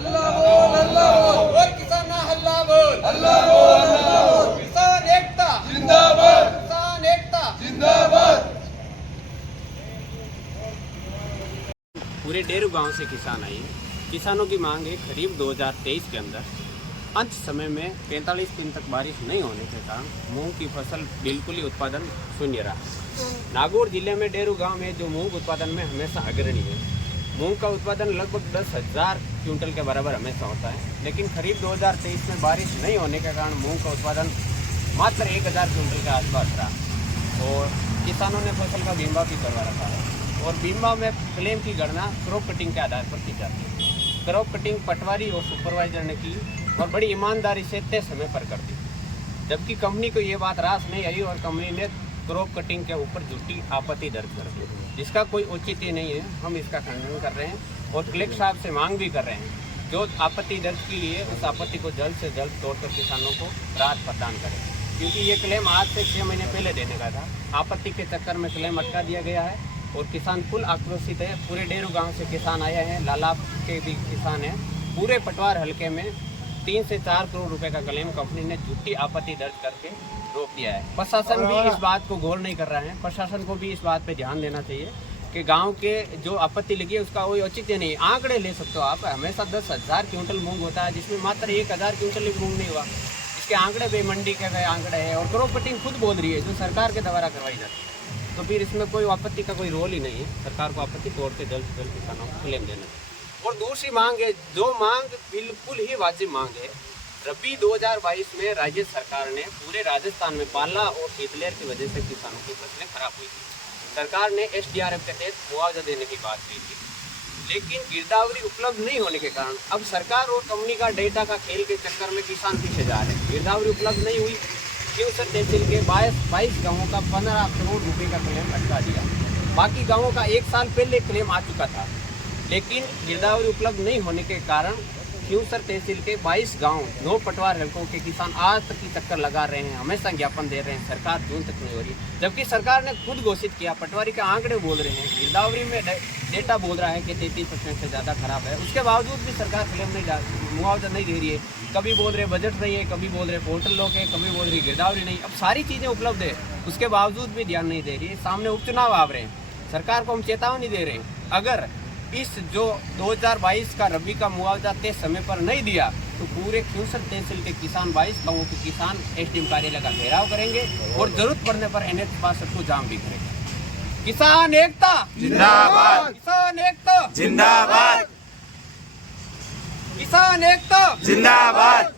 अल्लाह बोल और किसान हल्ला बोल किसान एकता जिंदाबाद किसान एकता। जिंदाबाद। पूरे डेरू गांव से किसान आए। किसानों की मांग है खरीफ 2023 के अंदर अंत समय में 45 दिन तक बारिश नहीं होने के कारण मूंग की फसल बिल्कुल ही उत्पादन शून्य रहा। नागौर जिले में डेरू गांव में जो मूंग उत्पादन में हमेशा अग्रणी है। मूंग का उत्पादन लगभग 10,000 क्विंटल के बराबर हमेशा होता है, लेकिन खरीफ 2023 में बारिश नहीं होने के कारण मूंग का उत्पादन मात्र 1,000 क्विंटल के आसपास रहा और किसानों ने फसल का बीमा भी करवा रखा है और बीमा में क्लेम की गणना क्रॉप कटिंग के आधार पर की जाती है। क्रॉप कटिंग पटवारी और सुपरवाइजर ने की और बड़ी ईमानदारी से तय समय पर कर दी, जबकि कंपनी को ये बात रास नहीं आई और कंपनी ने क्रॉप कटिंग के ऊपर झूठी आपत्ति दर्ज कर दी, जिसका कोई औचित्य नहीं है। हम इसका खंडन कर रहे हैं और कलेक्टर साहब से मांग भी कर रहे हैं जो आपत्ति दर्ज की है उस आपत्ति को जल्द से जल्द तोड़कर किसानों को राहत प्रदान करें, क्योंकि ये क्लेम आज से 6 महीने पहले देने का था। आपत्ति के चक्कर में क्लेम अटका दिया गया है और किसान फुल आक्रोशित है। पूरे डेरू गांव से किसान आए हैं, लालाब के भी किसान हैं। पूरे पटवार हलके में 3 से 4 करोड़ रुपए का क्लेम कंपनी ने झूठी आपत्ति दर्ज करके रोक दिया है। प्रशासन भी इस बात को गौर नहीं कर रहा है। प्रशासन को भी इस बात पे ध्यान देना चाहिए कि गांव के जो आपत्ति लगी है उसका कोई औचित्य नहीं। आंकड़े ले सकते हो आप, हमेशा 10,000 क्विंटल मूंग होता है जिसमें मात्र 1,000 क्विंटल ही मूंग नहीं हुआ। इसके आंकड़े भी मंडी के गए आंकड़े हैं और क्रॉप कटिंग खुद बोल रही है जो सरकार के द्वारा करवाई जाती है, तो फिर इसमें कोई आपत्ति का कोई रोल ही नहीं है। सरकार को आपत्ति तोड़ के जल्द से जल्द किसानों को क्लेम देना चाहिए। और दूसरी मांग है, जो मांग बिल्कुल ही वाजिब मांग है। रबी 2022 में राज्य सरकार ने पूरे राजस्थान में पाला और शीतलहर की वजह से किसानों की फसलें खराब हुई थी। सरकार ने SDRF के तहत मुआवजा देने की बात की थी, लेकिन गिरदावरी उपलब्ध नहीं होने के कारण अब सरकार और कंपनी का डेटा का खेल के चक्कर में किसान पीछे जा रहे हैं। गिरदावरी उपलब्ध नहीं हुई, क्योंसर तहसील के 22 गाँवों का 15 करोड़ रुपए का क्लेम अटका दिया। बाकी गाँवों का 1 साल पहले क्लेम आ चुका था, लेकिन गिरदावरी उपलब्ध नहीं होने के कारण क्यूसर तहसील के 22 गांव 9 पटवार हलकों के किसान आज तक की चक्कर लगा रहे हैं, हमेशा ज्ञापन दे रहे हैं, सरकार जून तक नहीं हो रही। जबकि सरकार ने खुद घोषित किया, पटवारी के आंकड़े बोल रहे हैं, गिरदावरी में डेटा बोल रहा है कि 33% से ज़्यादा खराब है। उसके बावजूद भी सरकार क्लेम नहीं, मुआवजा नहीं दे रही है। कभी बोल रहे बजट नहीं है, कभी बोल रहे पोर्टल लोग है, कभी बोल रही गिरदावरी नहीं। अब सारी चीज़ें उपलब्ध है, उसके बावजूद भी ध्यान नहीं दे रही है। सामने उपचुनाव आ रहे हैं, सरकार को हम चेतावनी दे रहे हैं, अगर इस जो 2022 का रबी का मुआवजा तय समय पर नहीं दिया तो पूरे क्यूसर तहसील के किसान 22 गाँवों के किसान SDM कार्यालय का घेराव करेंगे और जरूरत पड़ने पर NH 62 को जाम भी करेंगे। किसान एकता जिंदाबाद। किसान एकता जिंदाबाद। किसान एकता जिंदाबाद।